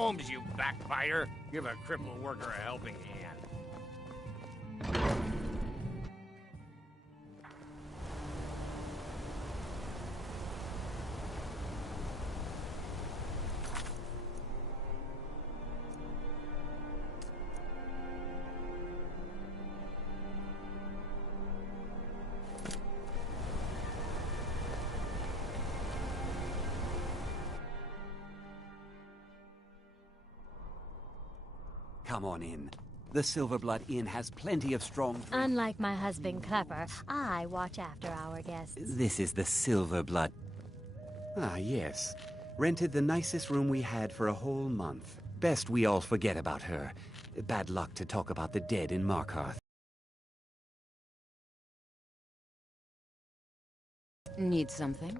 Holmes, you backbiter. Give a crippled worker a helping hand. Come on in. The Silverblood Inn has plenty of strong... Unlike my husband Clapper, I watch after our guests. This is the Silverblood. Ah, yes. Rented the nicest room we had for a whole month. Best we all forget about her. Bad luck to talk about the dead in Markarth. Need something?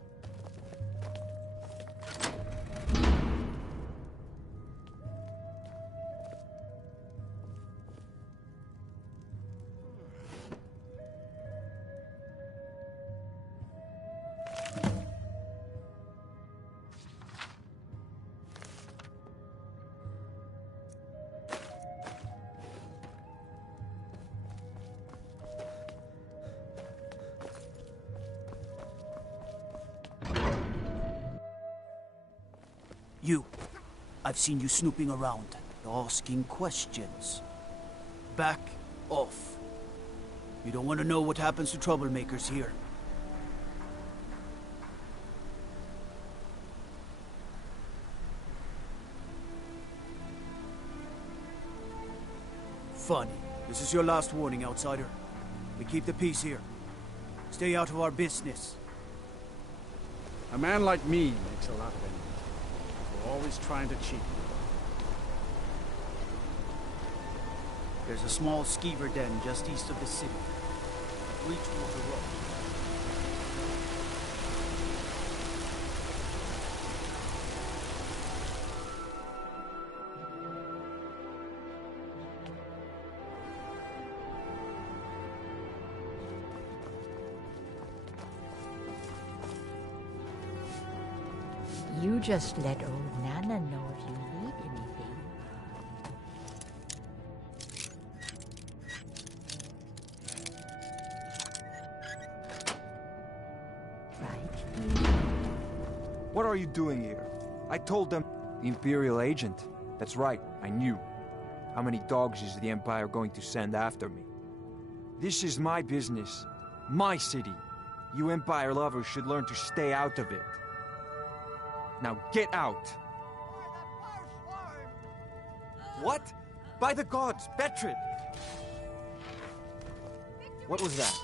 You. I've seen you snooping around, asking questions. Back off. You don't want to know what happens to troublemakers here. Funny. This is your last warning, outsider. We keep the peace here. Stay out of our business. A man like me makes a lot of enemies. We're always trying to cheat you. There's a small skeever den just east of the city. Reachwater Road. You just let old Nana know if you need anything. Right. What are you doing here? I told them... The Imperial agent. That's right, I knew. How many dogs is the Empire going to send after me? This is my business. My city. You Empire lovers should learn to stay out of it. Now get out! What? By the gods, Betrid! What was that?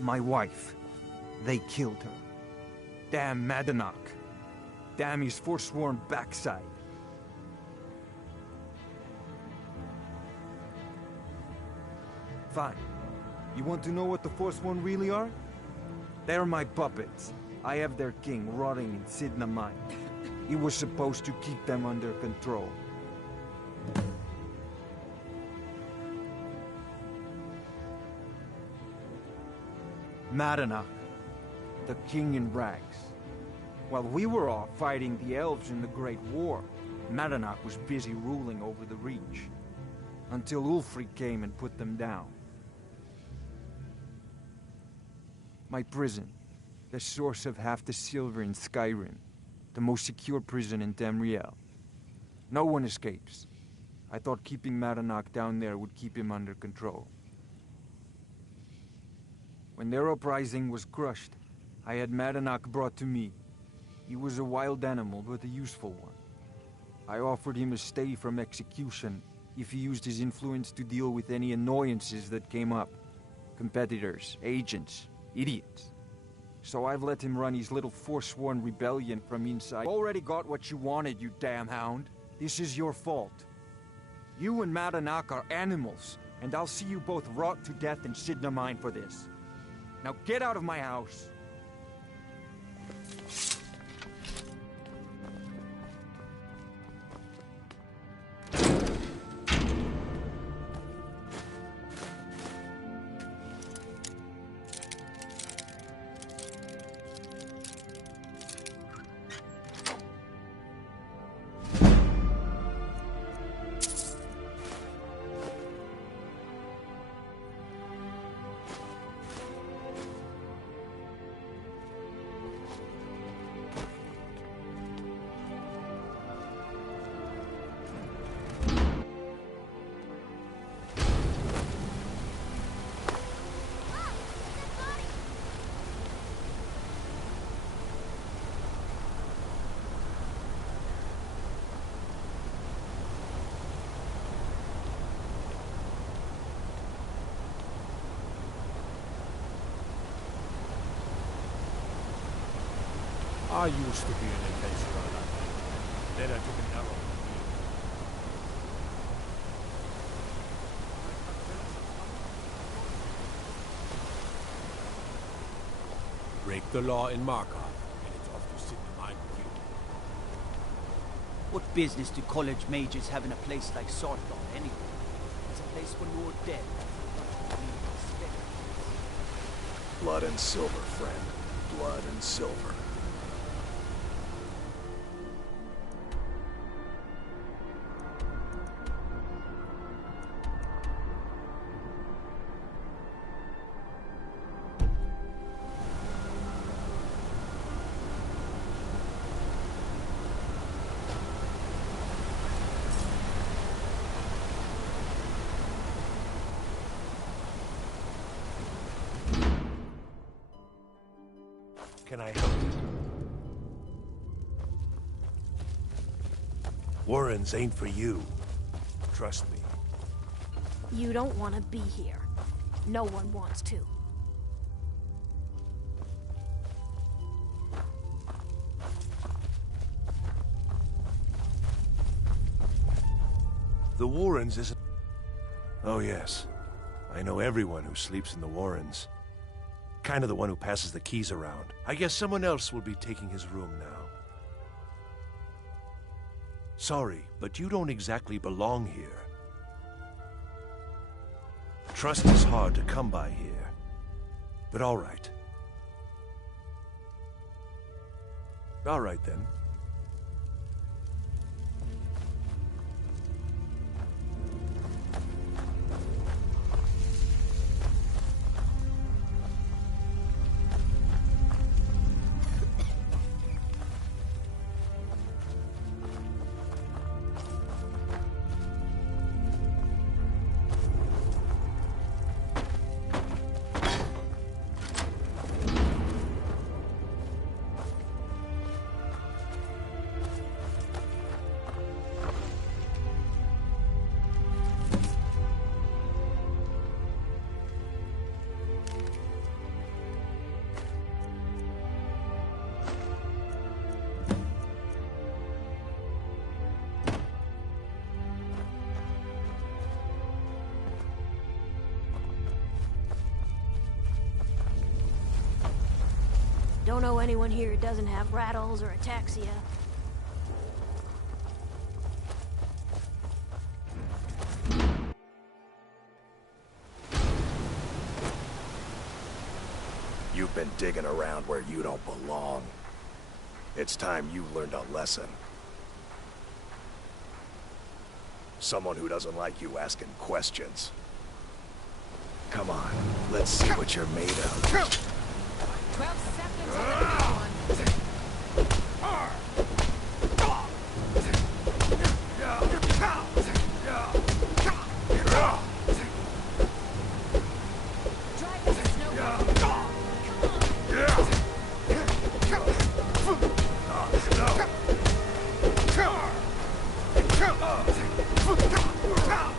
My wife. They killed her. Damn Madanach. Damn his forsworn backside. Fine. You want to know what the Forsworn really are? They're my puppets. I have their king rotting in Sidna mine. He was supposed to keep them under control. Madanach, the king in rags. While we were off fighting the elves in the Great War, Madanach was busy ruling over the Reach. Until Ulfric came and put them down. My prison, the source of half the silver in Skyrim, the most secure prison in Tamriel. No one escapes. I thought keeping Madanach down there would keep him under control. When their uprising was crushed, I had Madanach brought to me. He was a wild animal, but a useful one. I offered him a stay from execution, if he used his influence to deal with any annoyances that came up. Competitors, agents, idiots. So I've let him run his little forsworn rebellion from inside. Already got what you wanted, you damn hound. This is your fault. You and Madanak are animals, and I'll see you both rot to death in Sidna Mine for this. Now get out of my house. I used to be an adventurer like that. Then I took an arrow. Break the law in Markov, and it's off to sit in line with you. What business do college mages have in a place like Sartlaw, anyway? It's a place for Lord Dead. Blood and silver, friend. Blood and silver. Can I help you? Warrens ain't for you. Trust me. You don't want to be here. No one wants to. The Warrens isn't... Oh yes. I know everyone who sleeps in the Warrens. Kind of the one who passes the keys around. I guess someone else will be taking his room now. Sorry, but you don't exactly belong here. Trust is hard to come by here. But all right. All right then. Don't know anyone here who doesn't have rattles or ataxia. You've been digging around where you don't belong. It's time you learned a lesson. Someone who doesn't like you asking questions. Come on, let's see what you're made of. 12 seconds on the next one. Come on.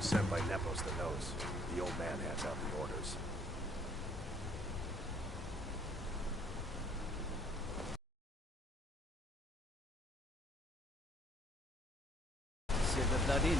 was sent by Nepos the Nose. The old man hands out the orders. Silver Blood Inn.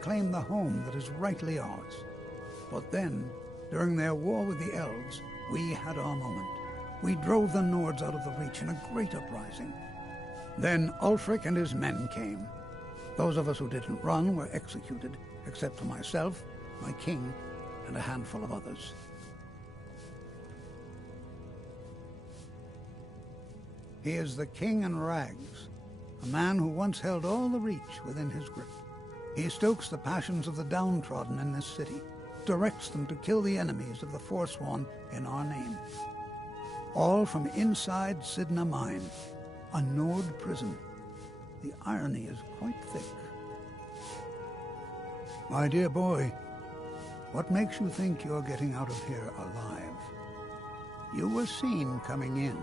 Claim the home that is rightly ours. But then, during their war with the elves, we had our moment. We drove the Nords out of the Reach in a great uprising. Then Ulfric and his men came. Those of us who didn't run were executed, except for myself, my king, and a handful of others. He is the King in Rags, a man who once held all the Reach within his grip. He stokes the passions of the downtrodden in this city, directs them to kill the enemies of the Forsworn in our name. All from inside Sidna Mine, a Nord prison. The irony is quite thick. My dear boy, what makes you think you're getting out of here alive? You were seen coming in.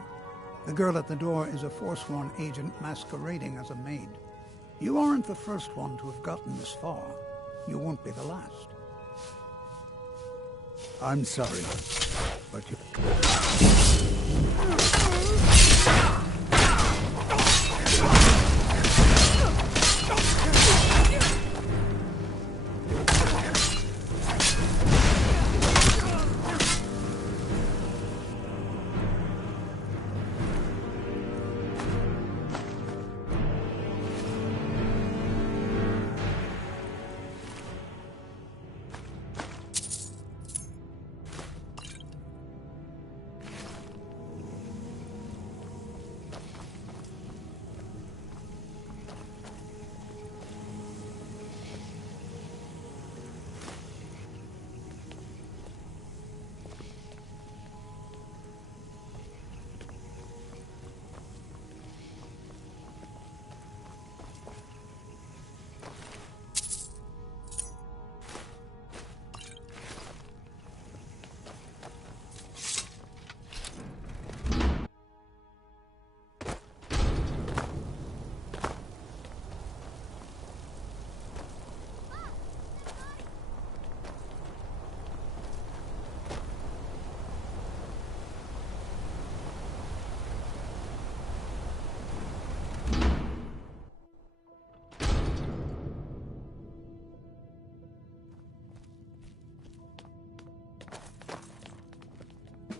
The girl at the door is a Forsworn agent masquerading as a maid. You aren't the first one to have gotten this far. You won't be the last. I'm sorry, but you...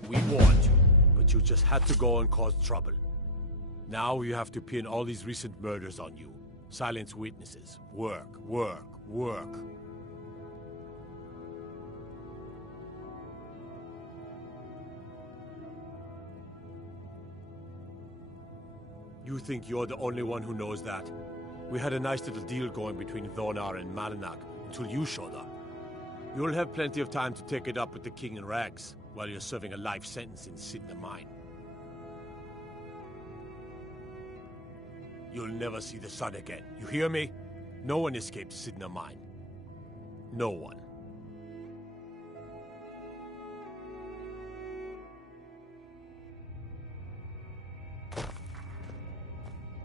We warned you, but you just had to go and cause trouble. Now you have to pin all these recent murders on you. Silence witnesses. Work, work, work. You think you're the only one who knows that? We had a nice little deal going between Thonar and Madanak until you showed up. You'll have plenty of time to take it up with the King in Rags while you're serving a life sentence in Sidna Mine. You'll never see the sun again. You hear me? No one escapes Sidna Mine. No one.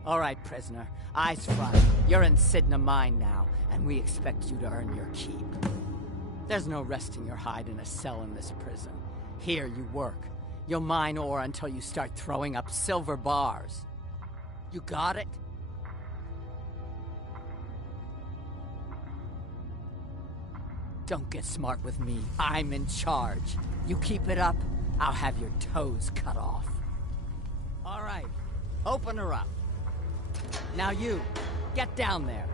All right, prisoner. Eyes front. You're in Sidna Mine now, and we expect you to earn your keep. There's no resting your hide in a cell in this prison. Here you work. You'll mine ore until you start throwing up silver bars. You got it? Don't get smart with me. I'm in charge. You keep it up, I'll have your toes cut off. All right, open her up. Now you, get down there.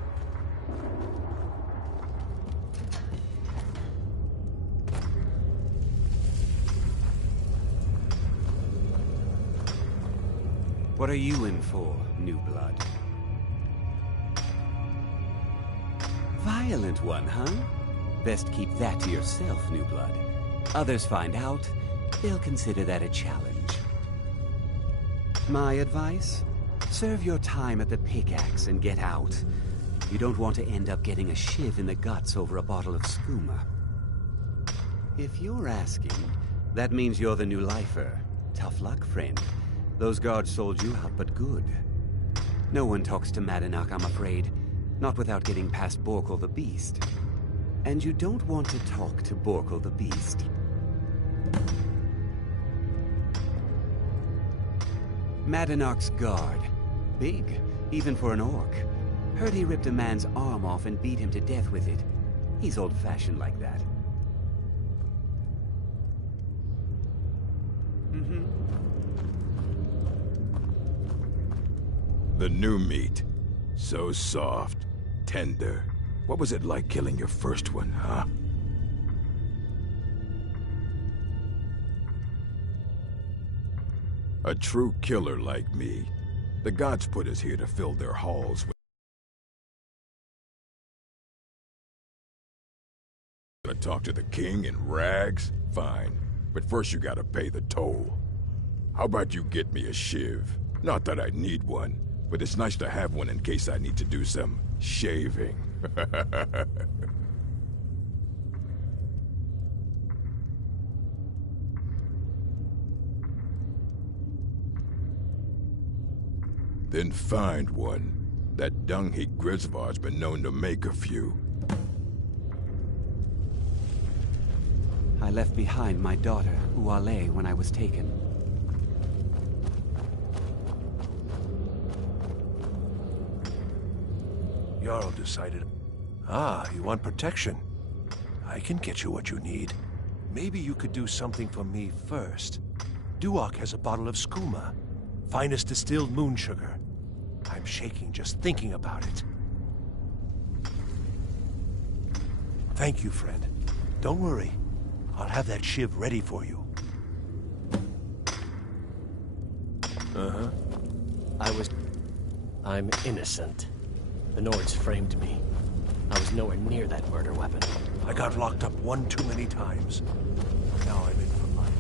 What are you in for, New Blood? Violent one, huh? Best keep that to yourself, New Blood. Others find out, they'll consider that a challenge. My advice? Serve your time at the pickaxe and get out. You don't want to end up getting a shiv in the guts over a bottle of skooma. If you're asking, that means you're the new lifer. Tough luck, friend. Those guards sold you out, but good. No one talks to Madanak, I'm afraid. Not without getting past Borkul the Beast. And you don't want to talk to Borkul the Beast. Madanak's guard. Big, even for an orc. Heard he ripped a man's arm off and beat him to death with it. He's old-fashioned like that. The new meat. So soft, tender. What was it like killing your first one, huh? A true killer like me. The gods put us here to fill their halls with... Gonna talk to the king in rags? Fine. But first you gotta pay the toll. How about you get me a shiv? Not that I need one, but it's nice to have one in case I need to do some shaving. Then find one. That dung-heap Grisvar's been known to make a few. I left behind my daughter, Uale, when I was taken. Jarl decided... Ah, you want protection? I can get you what you need. Maybe you could do something for me first. Duok has a bottle of skooma. Finest distilled moon sugar. I'm shaking just thinking about it. Thank you, friend. Don't worry. I'll have that shiv ready for you. Uh-huh. I'm innocent. The Nords framed me. I was nowhere near that murder weapon. I got locked up one too many times. Now I'm in for life.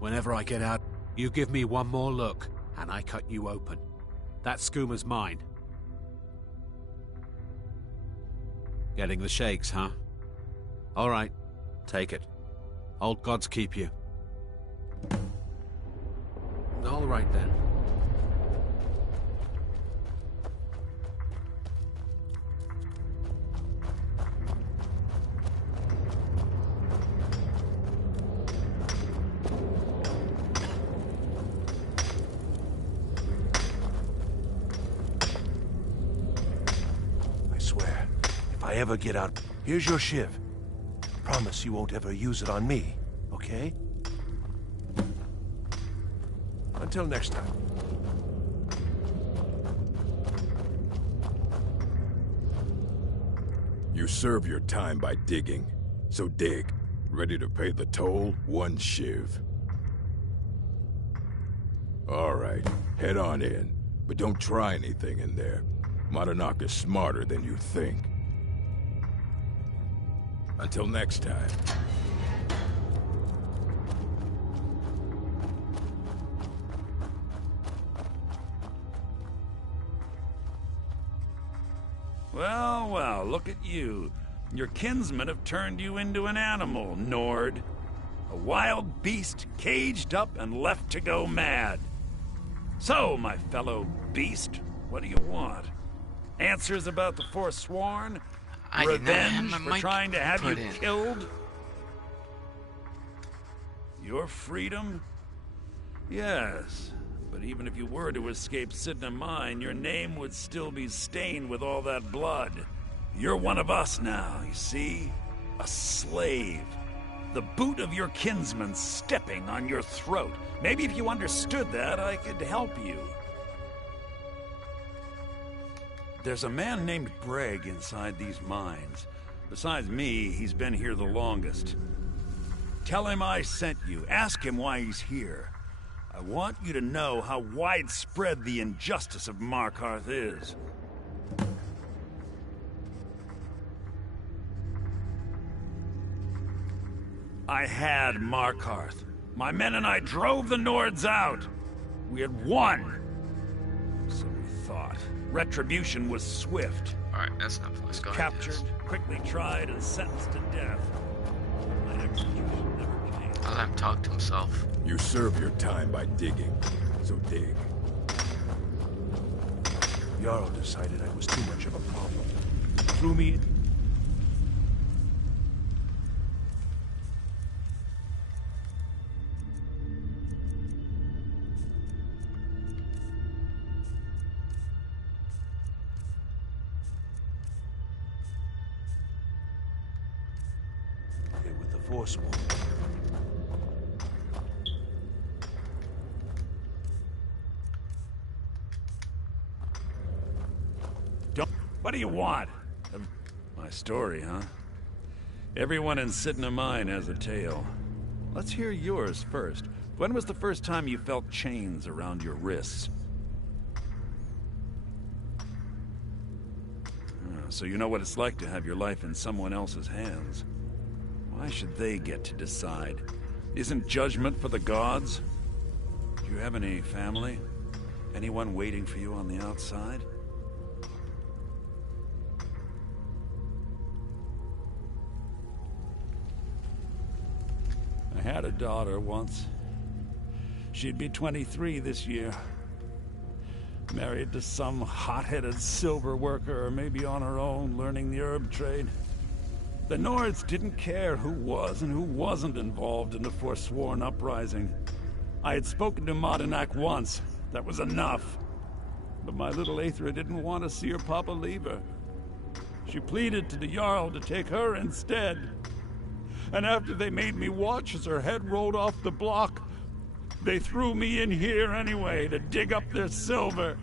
Whenever I get out, you give me one more look, and I cut you open. That skooma's mine. Getting the shakes, huh? All right, take it. Old gods keep you. All right, then. If I ever get out, here's your shiv. Promise you won't ever use it on me, okay? Until Until next time. You serve your time by digging. So dig. Ready to pay the toll? 1 shiv. All right, head on in. But don't try anything in there. Madanak is smarter than you think. Until next time. Well, well, look at you. Your kinsmen have turned you into an animal, Nord. A wild beast caged up and left to go mad. So, my fellow beast, what do you want? Answers about the Forsworn? Revenge for trying to have you killed? Your freedom? Yes. But even if you were to escape Sidna Mine, your name would still be stained with all that blood. You're one of us now, you see? A slave. The boot of your kinsman stepping on your throat. Maybe if you understood that, I could help you. There's a man named Breg inside these mines. Besides me, he's been here the longest. Tell him I sent you. Ask him why he's here. I want you to know how widespread the injustice of Markarth is. I had Markarth. My men and I drove the Nords out. We had won. So we thought. Retribution was swift. Alright, that's not what Skyrim Captured, quickly tried, and sentenced to death. My execution never came. I'll let him talk to himself. You serve your time by digging, so dig. Jarl decided I was too much of a problem. Threw me... with the Forsworn. What do you want? My story, huh? Everyone in Sidna Mine has a tale. Let's hear yours first. When was the first time you felt chains around your wrists? So you know what it's like to have your life in someone else's hands. Why should they get to decide? Isn't judgment for the gods? Do you have any family? Anyone waiting for you on the outside? I had a daughter once. She'd be 23 this year. Married to some hot-headed silver worker, or maybe on her own, learning the herb trade. The Nords didn't care who was and who wasn't involved in the Forsworn uprising. I had spoken to Madanak once. That was enough. But my little Aethra didn't want to see her papa leave her. She pleaded to the Jarl to take her instead. And after they made me watch as her head rolled off the block, they threw me in here anyway to dig up their silver.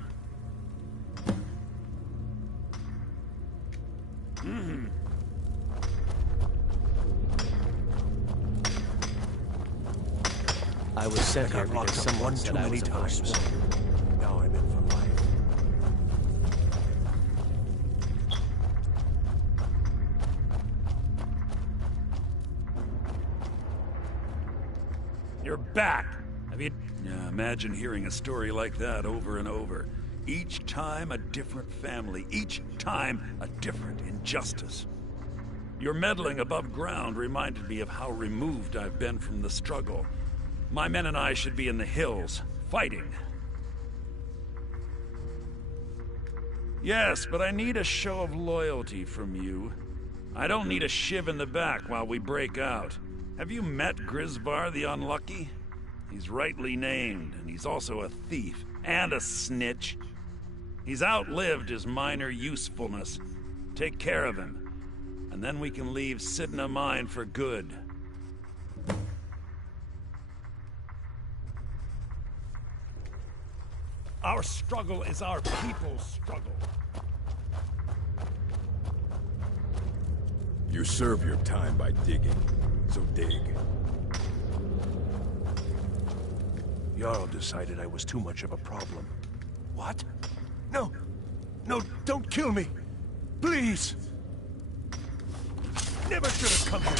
I was sent here because someone said I was a Forsworn. Now I'm in for life. You're back! Have you... Yeah, imagine hearing a story like that over and over. Each time a different family, each time a different injustice. Your meddling above ground reminded me of how removed I've been from the struggle. My men and I should be in the hills, fighting. Yes, but I need a show of loyalty from you. I don't need a shiv in the back while we break out. Have you met Grisvar the Unlucky? He's rightly named, and he's also a thief and a snitch. He's outlived his minor usefulness. Take care of him, and then we can leave Sidna Mine for good. Our struggle is our people's struggle. You serve your time by digging, so dig. Jarl decided I was too much of a problem. What? No! No, don't kill me! Please! Never should have come here!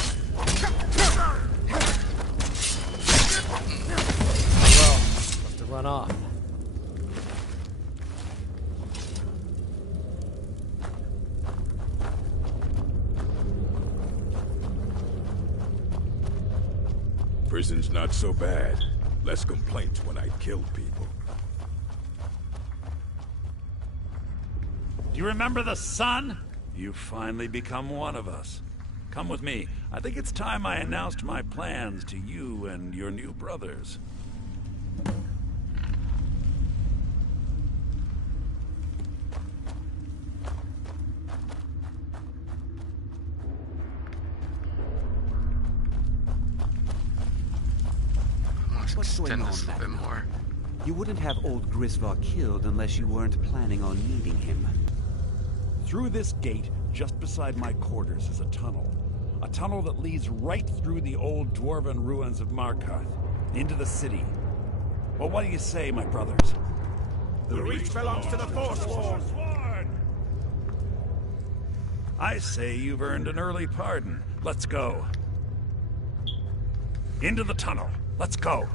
Well, must have run off. Prison's not so bad. Less complaints when I killed people. Do you remember the sun? You've finally become one of us. Come with me. I think it's time I announced my plans to you and your new brothers. What's going on, Matt? You wouldn't have old Grisvar killed unless you weren't planning on needing him. Through this gate, just beside my quarters, is a tunnel. A tunnel that leads right through the old dwarven ruins of Markarth, into the city. Well, what do you say, my brothers? The Reach belongs to the Forsworn! I say you've earned an early pardon. Let's go. Into the tunnel. Let's go.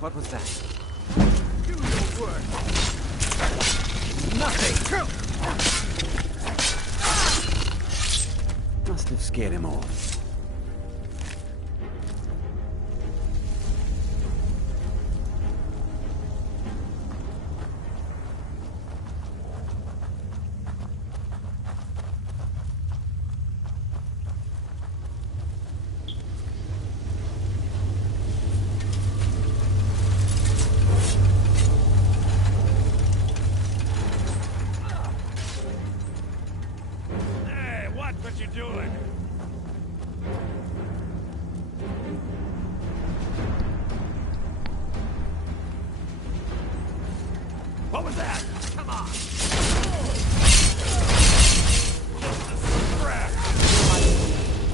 What was that? Do your work! Nothing! Must have scared him off. What you doing? What was that? Come on!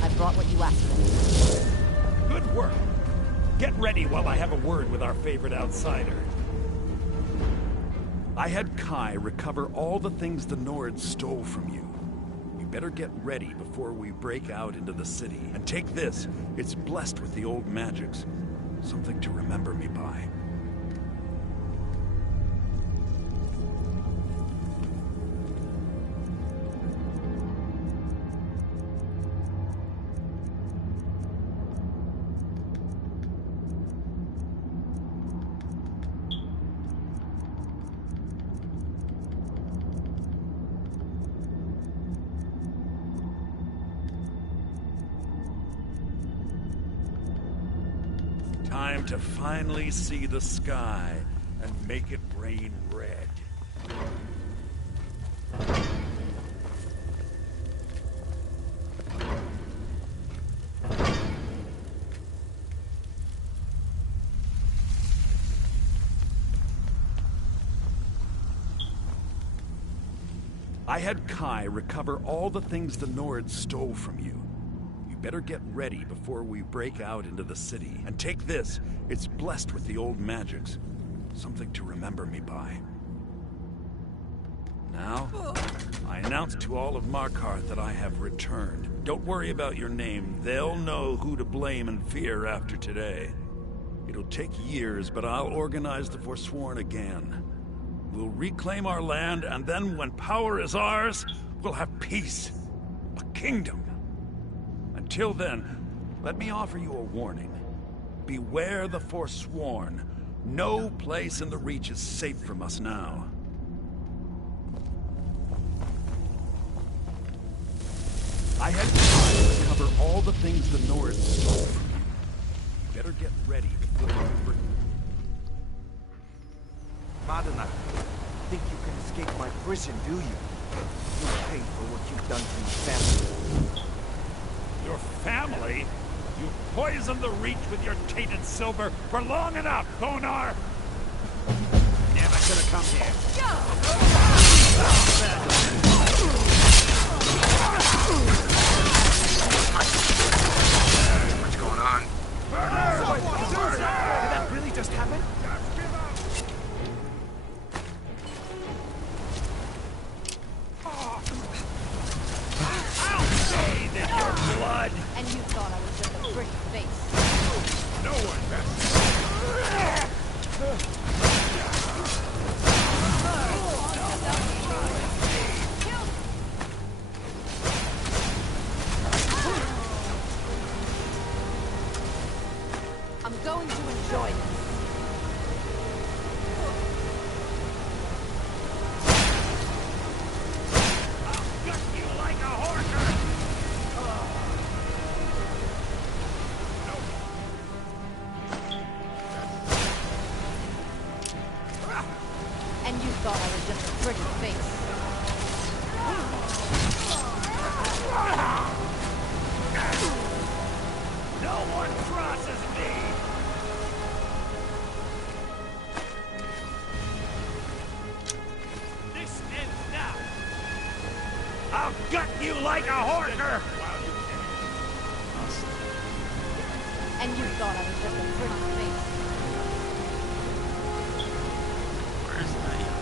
I brought what you asked for. Good work. Get ready while I have a word with our favorite outsider. I had Kai recover all the things the Nords stole from you. Better get ready before we break out into the city. And take this. It's blessed with the old magics. Something to remember me by. Time to finally see the sky and make it rain red. I had Kai recover all the things the Nords stole from you. Better get ready before we break out into the city. And take this. It's blessed with the old magics. Something to remember me by. Now, I announce to all of Markarth that I have returned. Don't worry about your name. They'll know who to blame and fear after today. It'll take years, but I'll organize the Forsworn again. We'll reclaim our land, and then when power is ours, we'll have peace. A kingdom. Until then, let me offer you a warning. Beware the Forsworn. No place in the Reach is safe from us now. I had time to recover all the things the Nords stole from you. Better get ready before you... Madana, think you can escape my prison, do you? You'll pay for what you've done to your family. Your family? You poisoned the Reach with your tainted silver for long enough, Thonar! Never should have come here. What's going on? Did that really just happen? I'll bathe in your blood! And you thought I was just a pretty face. No one I'm going to enjoy this. I'll gut you like a horker! And you thought I was just a pretty face. No one crosses me! This ends now! I'll gut you like a horker! And you thought I was just a pretty face. Where's Nadia?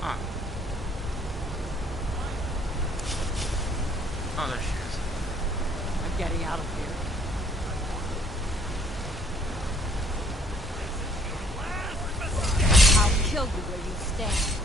Huh. Oh, there she is. I'm getting out of here. I'll kill you where you stand.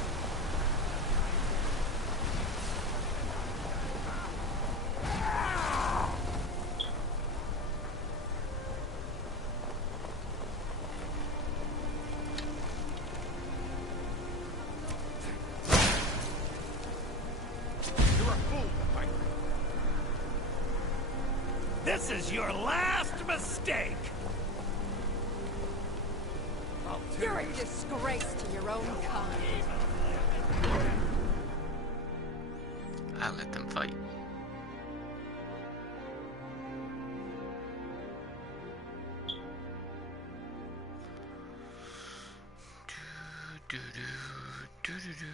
This is your last mistake! You're a disgrace to your own kind. I let them fight. Do, do, do, do, do, do.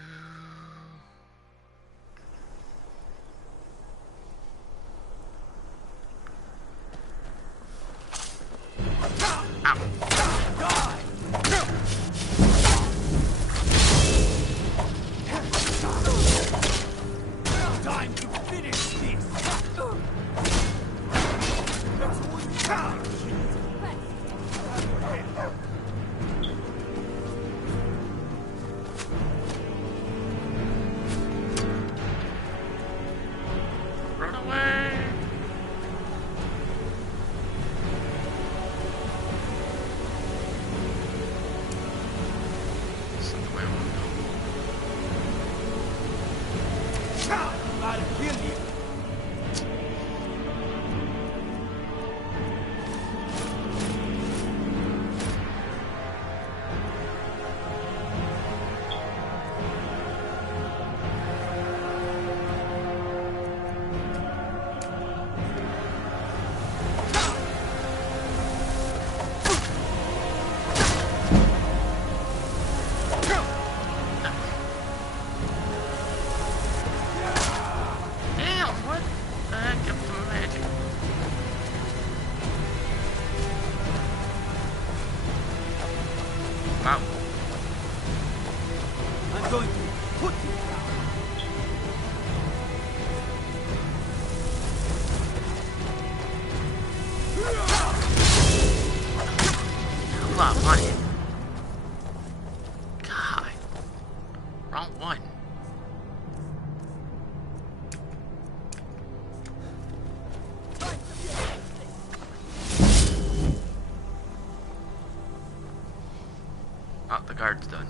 Time to finish this! Run away! on it. God. Wrong one. Oh, the guard's done.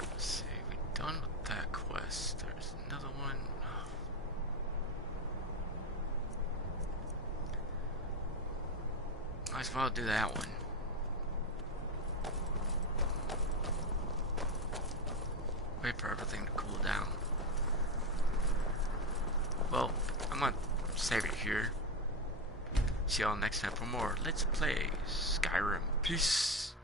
Let's see, we done with that quest. There's another one. Might as well do that one. Wait for everything to cool down. Well, I'm gonna save it here. See y'all next time for more Let's Play Skyrim. Peace.